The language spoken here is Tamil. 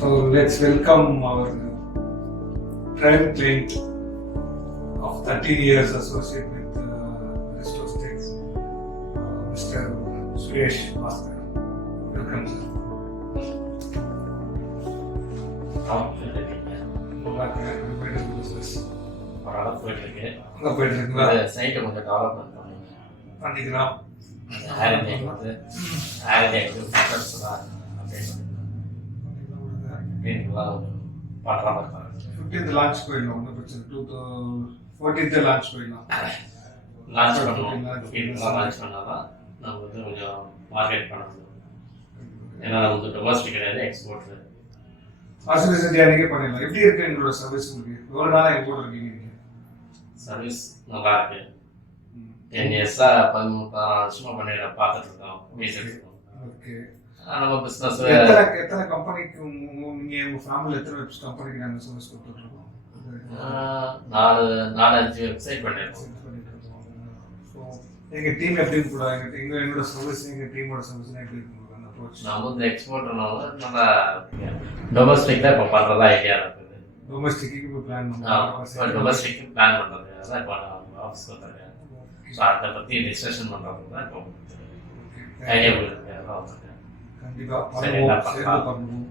So let's welcome our prime client of 13 years associate with Resto States, Mr. Suresh Bhaskar. Welcome, sir. Business ஓரளவுக்கு போயிட்டு இருக்கு. அங்கே போயிட்டு இருக்குங்களா? சைட்டை கொஞ்சம் டெவலப்மெண்ட் பண்ணிக்கலாம். ஆரஞ்சு வந்து ஆரஞ்சு பண்ணுற மாதிரி 15th லான்ச் போயிடலாம். ஒன்றும் பிரச்சனை 14th லான்ச் போயிடலாம். லான்ச் பண்ணுவோம். லான்ச் பண்ணால் தான் நம்ம வந்து கொஞ்சம் மார்க்கெட் பண்ண முடியும். ஏன்னா நம்ம வந்து டொமஸ்டிக் கிடையாது, எக்ஸ்போர்ட். சர்வீஸ் இந்தியாவிலே பண்ணிடலாம். எப்படி இருக்கு எங்களோட சர்வீஸ்? உங்களுக்கு எவ்வளோ நாளாக எங்க கூட இருக்கீங்க நீங்கள்? சர்வீஸ் நல்லா இருக்கு. 10 இயர்ஸா 13 வருஷமா பண்ணிட பார்த்துட்டு இருக்கோம், பேசிட்டு இருக்கோம். ஓகே. நம்ம பிஸ்னஸ் எத்தனை கம்பெனிக்கு நீங்கள் உங்கள் ஃபேமிலி எத்தனை கம்பெனிக்கு நாங்கள் சர்வீஸ் கொடுத்துட்ருக்கோம்? 4-5 வெப்சைட் பண்ணியிருக்கோம். ஸோ எங்கள் டீம் எப்படி கூட என்னோட சர்வீஸ் எங்கள் டீமோட சர்வீஸ்லாம் எப்படி இருக்கு? நம்ம வந்து எக்ஸ்போர்ட்னால நல்லா டொமஸ்டிக் தான் இப்போ பண்ணுறதா ஐடியா இருக்குது. டொமஸ்டிக்கு இப்போ பிளான் பண்ணுறோம். டொமஸ்டிக்கு பிளான் பண்ணுறது அதான் இப்போ ஆஃபீஸ் வந்துருக்கேன். ஸோ அதை பற்றி டிஸ்கஷன் பண்ணுறது தான் இப்போ ஐடியா கொடுத்துருக்கேன். கண்டிப்பாக பண்ணுவோம்.